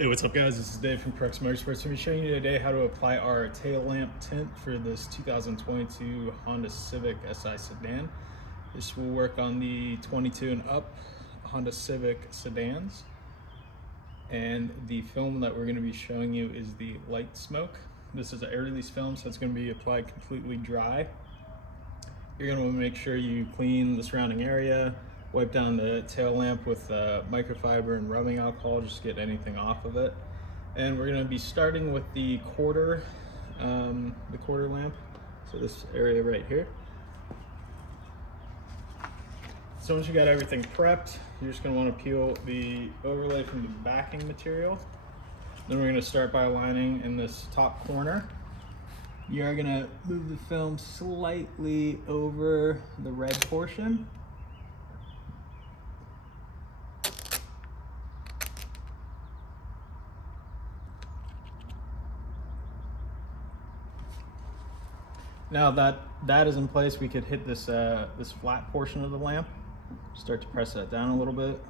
Hey, what's up guys? This is Dave from Crux Motorsports. I'm showing you today how to apply our tail lamp tint for this 2022 Honda Civic Si sedan. This will work on the 22 and up Honda Civic sedans. And the film that we're going to be showing you is the light smoke. This is an air release film, so it's going to be applied completely dry. You're going to want to make sure you clean the surrounding area, wipe down the tail lamp with microfiber and rubbing alcohol, just get anything off of it. And we're going to be starting with the quarter lamp, so this area right here. So once you got everything prepped, you're just going to want to peel the overlay from the backing material. Then we're going to start by aligning in this top corner. You're going to move the film slightly over the red portion. Now that is in place, we could hit this this flat portion of the lamp. Start to press that down a little bit.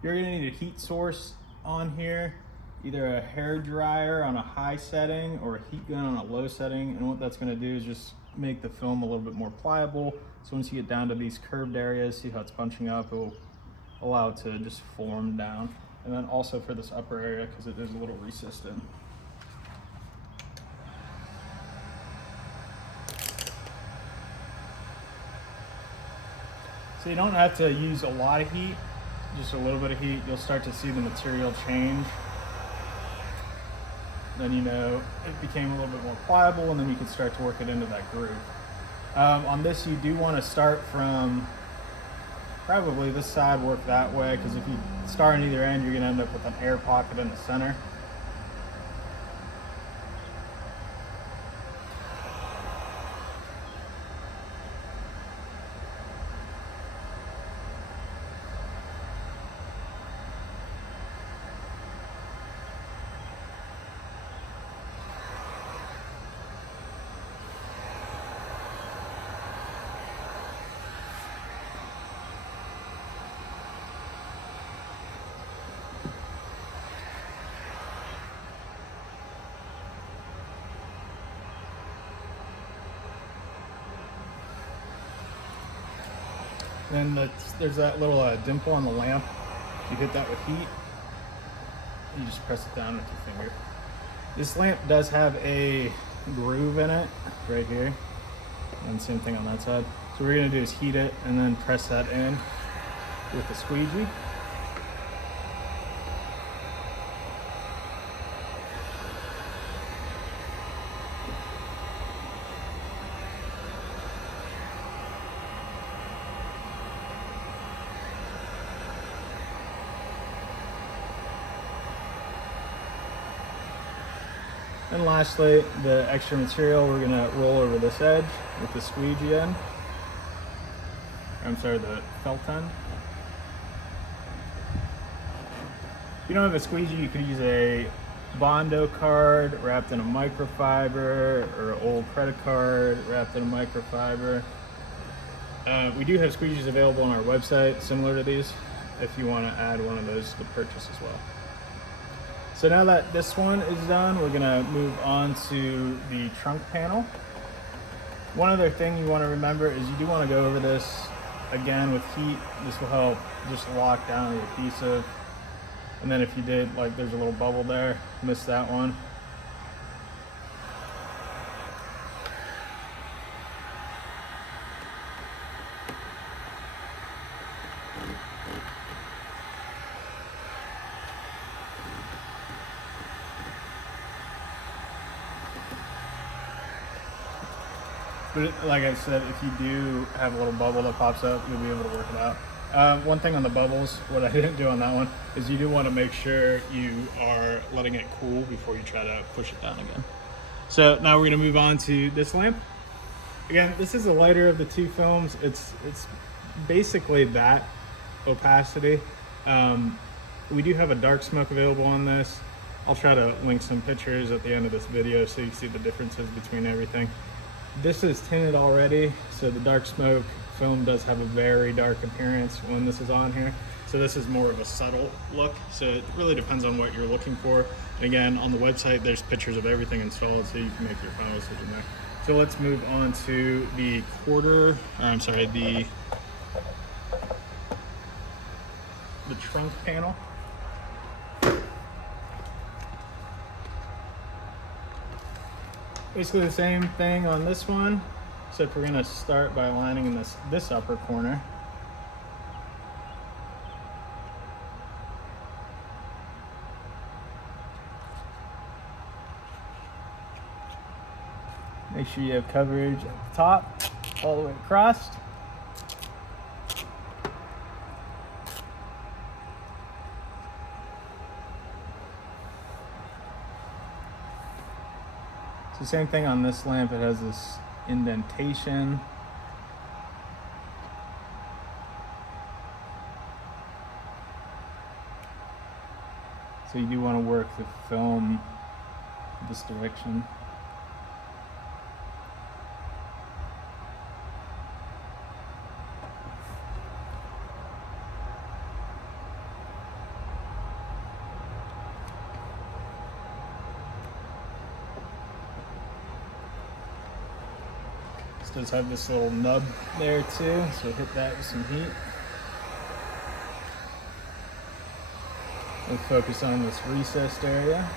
You're going to need a heat source on here, either a hair dryer on a high setting or a heat gun on a low setting. And what that's going to do is just make the film a little bit more pliable. So once you get down to these curved areas, see how it's bunching up, it will allow it to just form down. And then also for this upper area, because there's a little recess in. So you don't have to use a lot of heat, just a little bit of heat. You'll start to see the material change. Then you know it became a little bit more pliable, and then you can start to work it into that groove. On this, you do want to start from probably this side, work that way, because if you start on either end, you're going to end up with an air pocket in the center. Then there's that little dimple on the lamp. You hit that with heat. You just press it down with your finger. This lamp does have a groove in it right here, and same thing on that side. So what we're gonna do is heat it and then press that in with the squeegee. And lastly, the extra material we're gonna roll over this edge with the squeegee end. I'm sorry, the felt end. If you don't have a squeegee, you could use a Bondo card wrapped in a microfiber, or an old credit card wrapped in a microfiber. We do have squeegees available on our website, similar to these, if you want to add one of those to the purchase as well. So now that this one is done, we're gonna move on to the trunk panel. One other thing you wanna remember is you do wanna go over this again with heat. This will help just lock down the adhesive. And then if you did, like there's a little bubble there, missed that one. But like I said, if you do have a little bubble that pops up, you'll be able to work it out. One thing on the bubbles, what I didn't do on that one, is you do want to make sure you are letting it cool before you try to push it down again. So now we're going to move on to this lamp. Again, this is the lighter of the two films. It's basically that opacity. We do have a dark smoke available on this. I'll try to link some pictures at the end of this video so you can see the differences between everything. This is tinted already, so the dark smoke film does have a very dark appearance when this is on here. So this is more of a subtle look. So it really depends on what you're looking for. And again, on the website, there's pictures of everything installed, so you can make your final decision there. So let's move on to the the trunk panel. Basically the same thing on this one, except we're gonna start by lining in this upper corner. Make sure you have coverage at the top, all the way across. So same thing on this lamp, it has this indentation. So you do want to work the film this direction. This does have this little nub there too, so hit that with some heat. We'll focus on this recessed area.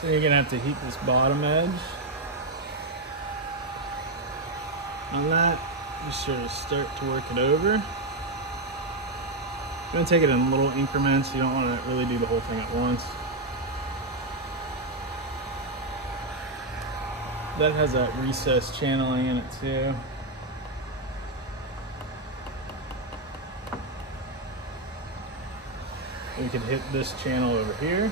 So you're gonna have to heat this bottom edge. On that, just sort of start to work it over. I'm gonna take it in little increments. You don't wanna really do the whole thing at once. That has that recessed channeling in it too. We could hit this channel over here.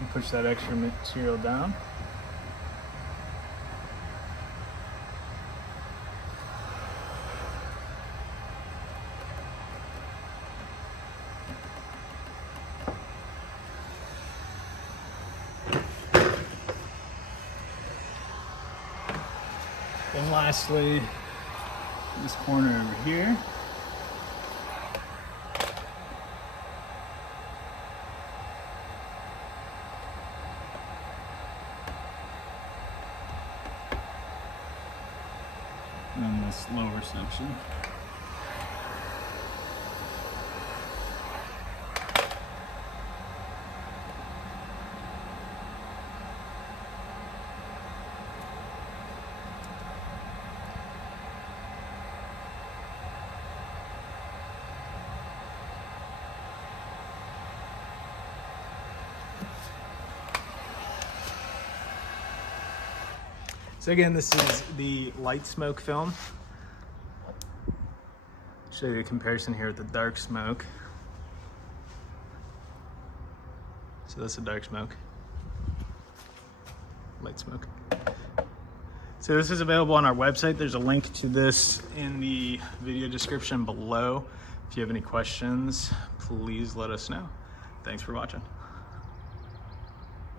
And push that extra material down. And lastly, this corner over here. And then this lower section. So again, this is the light smoke film. Show you a comparison here with the dark smoke. So that's a dark smoke, light smoke. So this is available on our website. There's a link to this in the video description below. If you have any questions, please let us know. Thanks for watching.